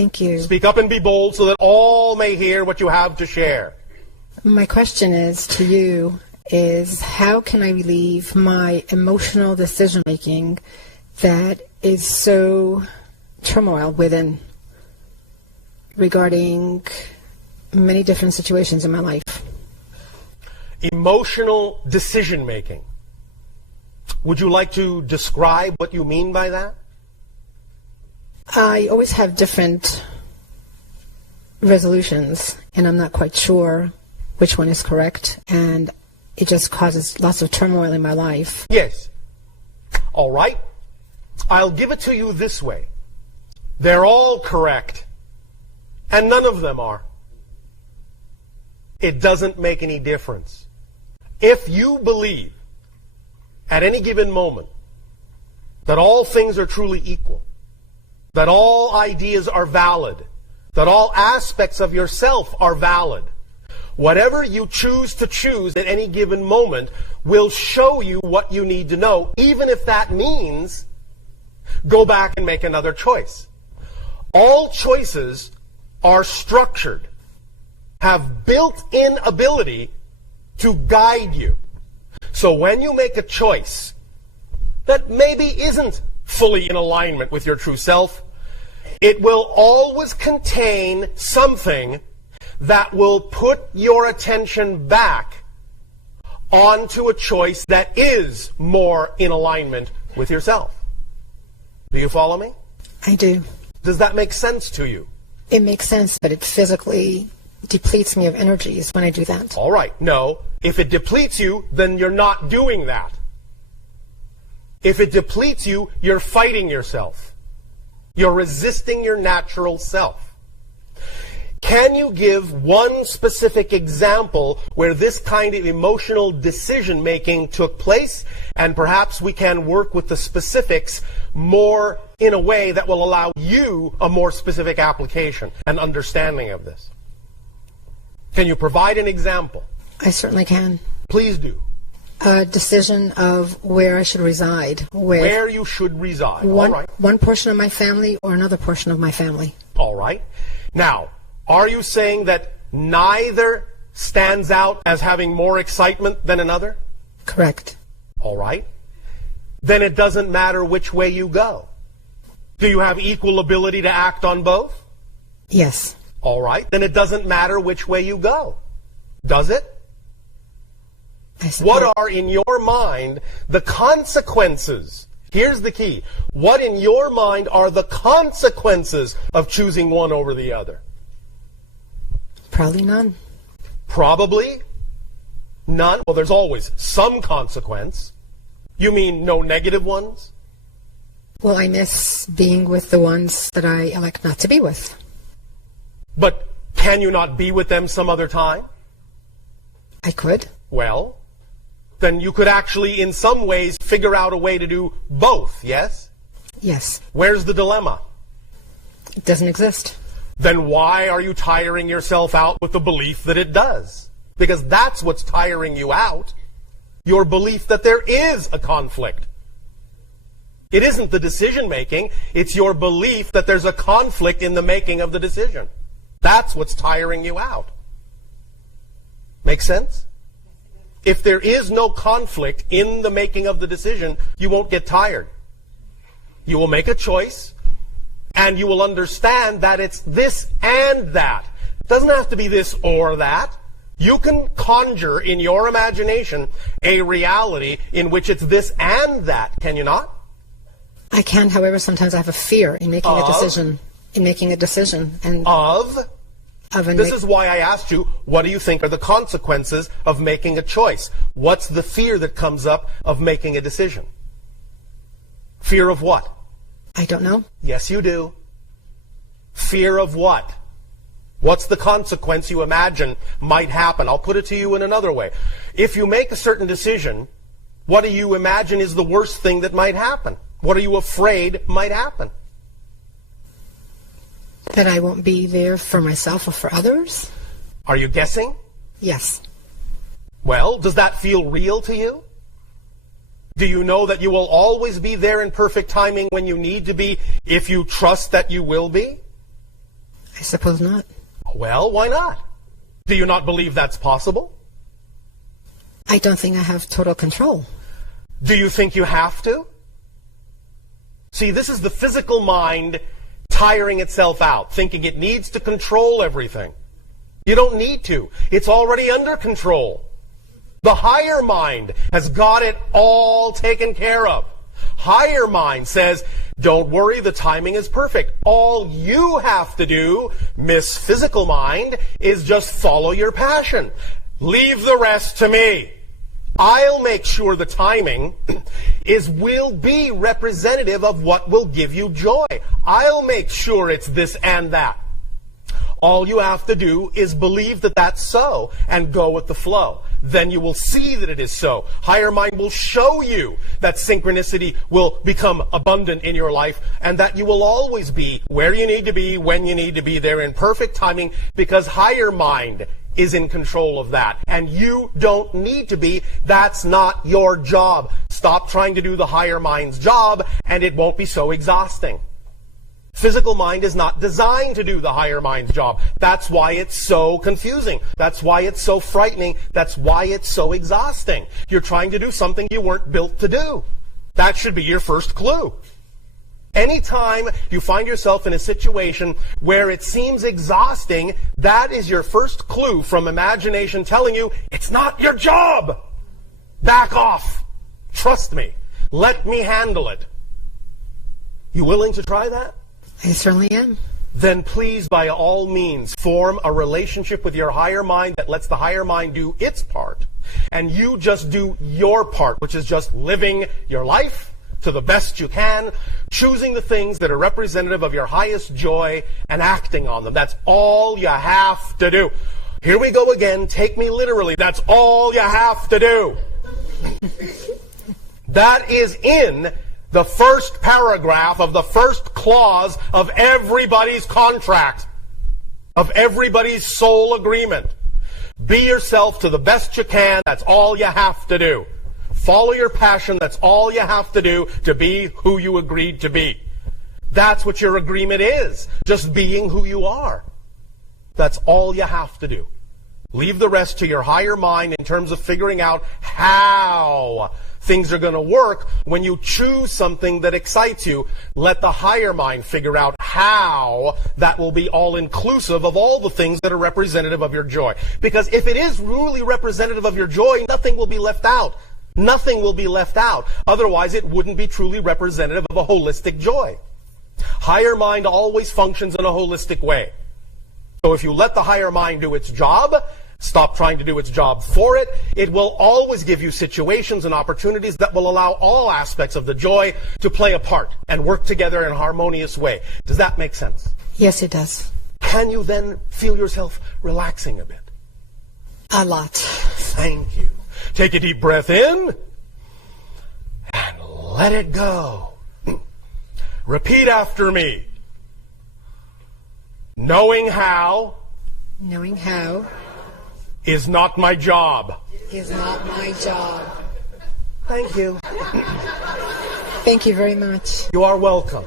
Thank you. Speak up and be bold so that all may hear what you have to share. My question is to you is how can I relieve my emotional decision-making that is so turmoil within regarding many different situations in my life? Emotional decision-making. Would you like to describe what you mean by that? I always have different resolutions, and I'm not quite sure which one is correct, and it just causes lots of turmoil in my life. Yes. All right. I'll give it to you this way. They're all correct, and none of them are. It doesn't make any difference. If you believe at any given moment that all things are truly equal, that all ideas are valid, that all aspects of yourself are valid, whatever you choose to choose at any given moment will show you what you need to know, even if that means go back and make another choice. All choices are structured, have built-in ability to guide you. So when you make a choice that maybe isn't fully in alignment with your true self, it will always contain something that will put your attention back onto a choice that is more in alignment with yourself. Do you follow me? I do. Does that make sense to you? It makes sense, but it physically depletes me of energies when I do that. All right. No. If it depletes you, then you're not doing that. If it depletes you, you're fighting yourself. You're resisting your natural self. Can you give one specific example where this kind of emotional decision-making took place? And perhaps we can work with the specifics more in a way that will allow you a more specific application and understanding of this. Can you provide an example? I certainly can. Please do. A decision of where I should reside. Where you should reside. All right. One portion of my family or another portion of my family. All right. Now, are you saying that neither stands out as having more excitement than another? Correct. All right. Then it doesn't matter which way you go. Do you have equal ability to act on both? Yes. All right. Then it doesn't matter which way you go. Does it? What are in your mind the consequences? Here's the key. What in your mind are the consequences of choosing one over the other? Probably none. Probably none? Well, there's always some consequence. You mean no negative ones? Well, I miss being with the ones that I elect not to be with. But can you not be with them some other time? I could. Well, then you could actually, in some ways, figure out a way to do both, yes? Yes. Where's the dilemma? It doesn't exist. Then why are you tiring yourself out with the belief that it does? Because that's what's tiring you out. Your belief that there is a conflict. It isn't the decision-making, it's your belief that there's a conflict in the making of the decision. That's what's tiring you out. Make sense? If there is no conflict in the making of the decision, you won't get tired. You will make a choice, and you will understand that it's this and that. It doesn't have to be this or that. You can conjure in your imagination a reality in which it's this and that, can you not? I can, however, sometimes I have a fear in making a decision. This is why I asked you, what do you think are the consequences of making a choice? What's the fear that comes up of making a decision? Fear of what? I don't know. Yes, you do. Fear of what? What's the consequence you imagine might happen? I'll put it to you in another way. If you make a certain decision, what do you imagine is the worst thing that might happen? What are you afraid might happen? That I won't be there for myself or for others? Are you guessing? Yes. Well, does that feel real to you? Do you know that you will always be there in perfect timing when you need to be if you trust that you will be? I suppose not. Well, why not? Do you not believe that's possible? I don't think I have total control. Do you think you have to? See, this is the physical mind tiring itself out, thinking it needs to control everything. You don't need to. It's already under control. The higher mind has got it all taken care of. Higher mind says, don't worry, the timing is perfect. All you have to do, Miss Physical Mind, is just follow your passion. Leave the rest to me. I'll make sure the timing will be representative of what will give you joy. I'll make sure it's this and that. All you have to do is believe that that's so and go with the flow. Then you will see that it is so. Higher mind will show you that synchronicity will become abundant in your life and that you will always be where you need to be, when you need to be there in perfect timing, because higher mind is in control of that. And you don't need to be. That's not your job. Stop trying to do the higher mind's job and it won't be so exhausting. Physical mind is not designed to do the higher mind's job. That's why it's so confusing. That's why it's so frightening. That's why it's so exhausting. You're trying to do something you weren't built to do. That should be your first clue. Anytime you find yourself in a situation where it seems exhausting, that is your first clue from imagination telling you it's not your job. Back off. Trust me. Let me handle it. You willing to try that? I certainly am. Then please, by all means, form a relationship with your higher mind that lets the higher mind do its part. And you just do your part, which is just living your life to the best you can, choosing the things that are representative of your highest joy and acting on them. That's all you have to do. Here we go again. Take me literally. That's all you have to do. That is in the first paragraph of the first clause of everybody's contract, of everybody's soul agreement. Be yourself to the best you can. That's all you have to do. Follow your passion. That's all you have to do to be who you agreed to be. That's what your agreement is. Just being who you are. That's all you have to do. Leave the rest to your higher mind in terms of figuring out how things are going to work. When you choose something that excites you, let the higher mind figure out how that will be all inclusive of all the things that are representative of your joy. Because if it is really representative of your joy, nothing will be left out. Nothing will be left out. Otherwise, it wouldn't be truly representative of a holistic joy. Higher mind always functions in a holistic way. So if you let the higher mind do its job, stop trying to do its job for it, it will always give you situations and opportunities that will allow all aspects of the joy to play a part and work together in a harmonious way. Does that make sense? Yes, it does. Can you then feel yourself relaxing a bit? A lot. Thank you. Take a deep breath in and let it go. Repeat after me. Knowing how is not my job. Is not my job. Thank you. Thank you very much. You are welcome.